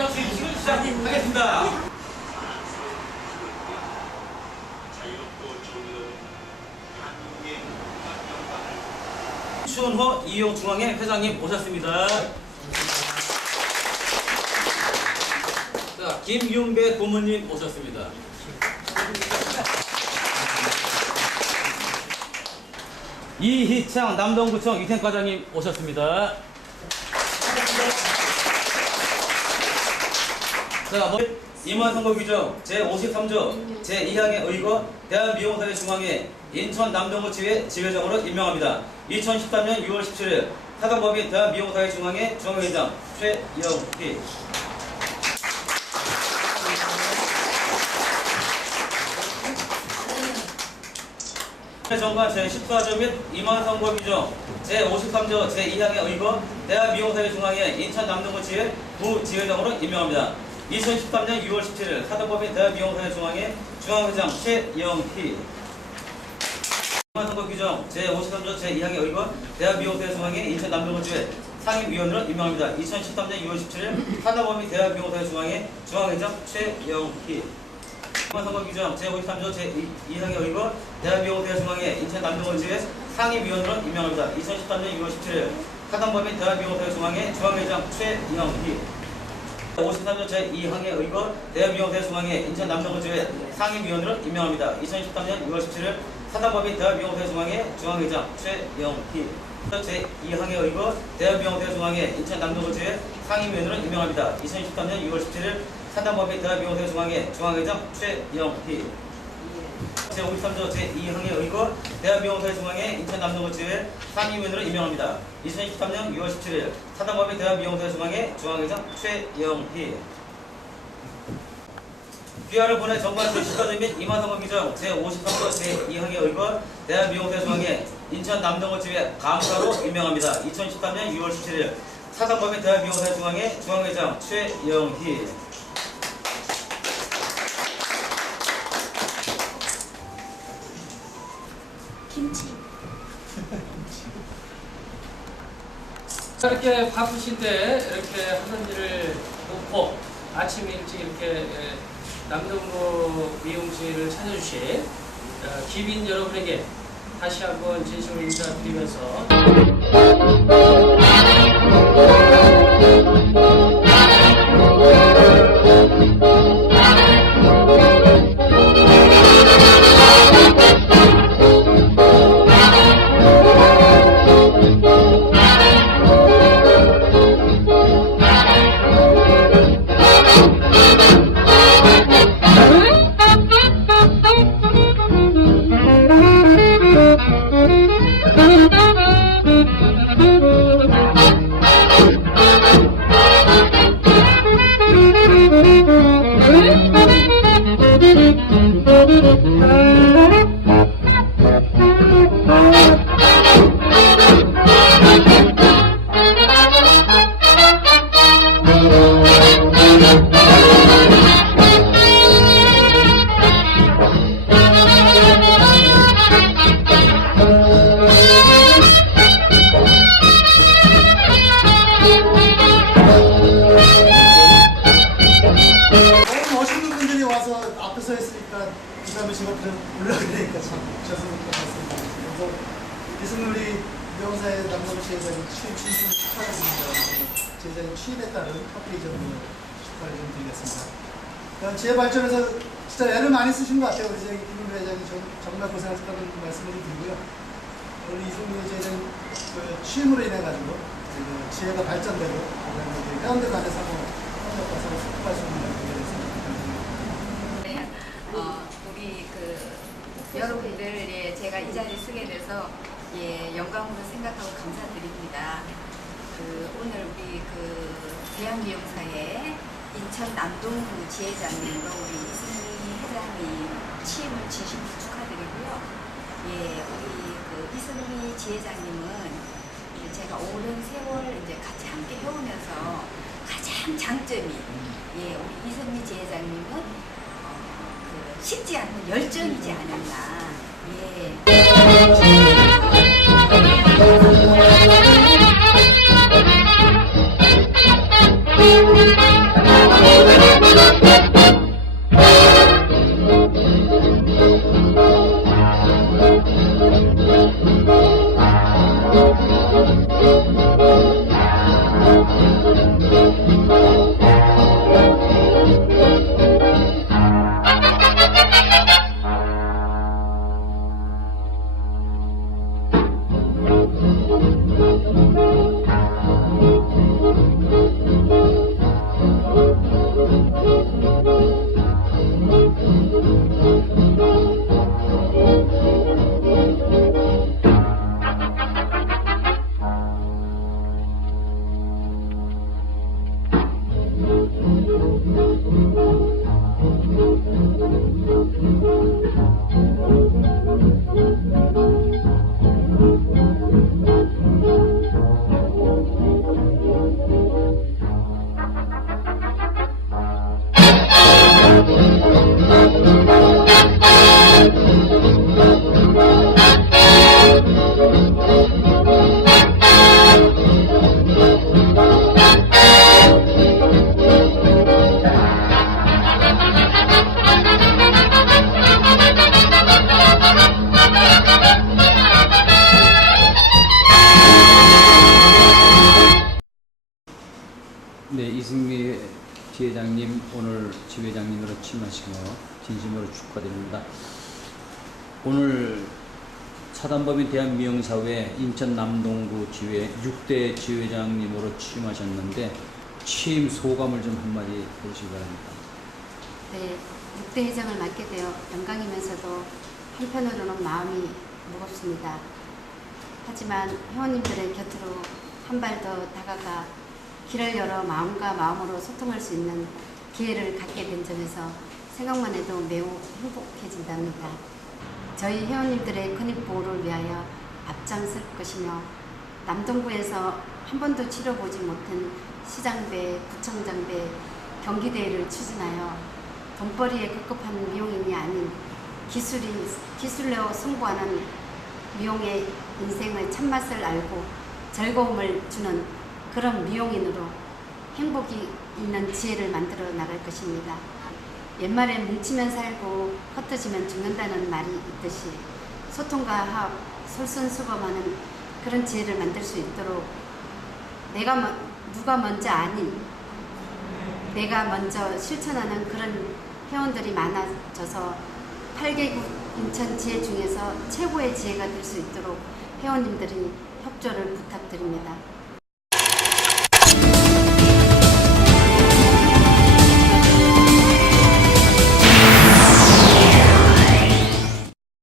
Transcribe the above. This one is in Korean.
지회장 수임식을 시작하겠습니다. 추은호 이용 중앙회 회장님 오셨습니다. 자, 김윤배 고문님 오셨습니다. 이희창 남동구청 위생과장님 오셨습니다. 자, 뭐, 임원선거 규정 제53조 제2항에 의거 대한미용사회 중앙회 인천 남동구 지회 지회장으로 임명합니다. 2013년 6월 17일 사단법인 대한미용사회 중앙회 중앙회장 최영희 정관 제14조 및 임원선거 규정 제53조 제2항에 의거 대한미용사회 중앙회 인천 남동구 지회 부지회장으로 임명합니다. 2013년 6월 17일 사단법인 대한미용사회 중앙회 중앙회장 최영희 임원선거 규정 제53조 제2항에 의거 대한미용사회 중앙회 인천 남동구 지회 상임위원으로 임명합니다. 2013년 6월 17일 사단법인 대한미용사회 중앙회 중앙회장 최영희 선거 규정 제53조 제2항에 의거 대한미용대 중앙회 인천 남동원지회 상임위원으로 임명합니다. 2013년 6월 17일 사단법인 대한미용대 중앙회 중앙회장 최영희 53조 제2항에 의거 대한미용대 중앙회 인천 남동원지회 상임위원으로 임명합니다. 2013년 6월 17일 사단법인 대한미용대 중앙회 중앙회장 최영희 제2항에 의거 대한미용대 중앙회 인천 남동원지회 상임위원으로 임명합니다. 2013년 6월 17일 사단법인 대한미용대 중앙회 중앙회장 최영희 제53조 제2항에 의거 대한미용사회 중앙회 인천 남동구지회 상임위원으로 임명합니다. 2013년 6월 17일 사단법인 대한미용사회 중앙회 중앙회장 최영희 귀하를 보내 정관의 10가지 및 이만성원 규정 제53조 제2항에 의거 대한미용사회 중앙회 인천 남동구지회 감사로 임명합니다. 2013년 6월 17일 사단법인 대한미용사회 중앙회 중앙회장 최영희 이렇게 바쁘신데 이렇게 하는 일을 놓고 아침 일찍 이렇게 에, 남동구 미용실을 찾아주신 어, 기빈 여러분에게 다시 한번 진심을 인사드리면서 지회장이 취임 진심 축하드립니다. 제자님 취임에 따른 커플이점으로 축하를 좀 드리겠습니다. 그럼 제 발전에서 진짜 애를 많이 쓰신 것 같아요. 우리 김윤배 회장이 정- 정말 고생하셨다는 말씀을 좀 드리고요. 우리 이승우 제자님 그 취임으로 인해가지고 그 지혜가 발전되고 회원들 간의 상호 협력과 서로 소통할 수 있는 기회를 있습니다. 네, 어, 우리 그 여러분들 예, 제가 이 자리 쓰게 돼서 예, 영광으로 생각하고 감사드립니다. 그 오늘 우리 그 대한미용사의 인천 남동구 지회장님으로 우리 이승희 회장님 취임을 진심으로 축하드리고요. 예, 우리 그 이승희 지회장님은 제가 오랜 세월 이제 같이 함께 해오면서 가장 장점이 예, 우리 이승미 지회장님은 어, 그 식지 않는 열정이지 않았나. 예. Thank you. 지회장님 오늘 지회장님으로 취임하시고 진심으로 축하드립니다. 오늘 사단법인 대한미용사회 인천 남동구 지회 6대 지회장님으로 취임하셨는데 취임 소감을 좀 한마디 해주시기 바랍니다. 네, 6대 회장을 맡게 되어 영광이면서도 한편으로는 마음이 무겁습니다. 하지만 회원님들의 곁으로 한 발 더 다가가 길을 열어 마음과 마음으로 소통할 수 있는 기회를 갖게 된 점에서 생각만 해도 매우 행복해진답니다. 저희 회원님들의 근육 보호를 위하여 앞장설 것이며 남동구에서 한 번도 치러보지 못한 시장배, 구청장배, 경기대회를 추진하여 돈벌이에 급급한 미용인이 아닌 기술이 기술로 승부하는 미용의 인생의 참맛을 알고 즐거움을 주는 그런 미용인으로 행복이 있는 지혜를 만들어 나갈 것입니다. 옛말에 뭉치면 살고 흩어지면 죽는다는 말이 있듯이 소통과 화합, 솔선수범하는 그런 지혜를 만들 수 있도록 내가 먼- 누가 먼저 아닌 내가 먼저 실천하는 그런 회원들이 많아져서 8개국 인천 지혜 중에서 최고의 지혜가 될 수 있도록 회원님들이 협조를 부탁드립니다.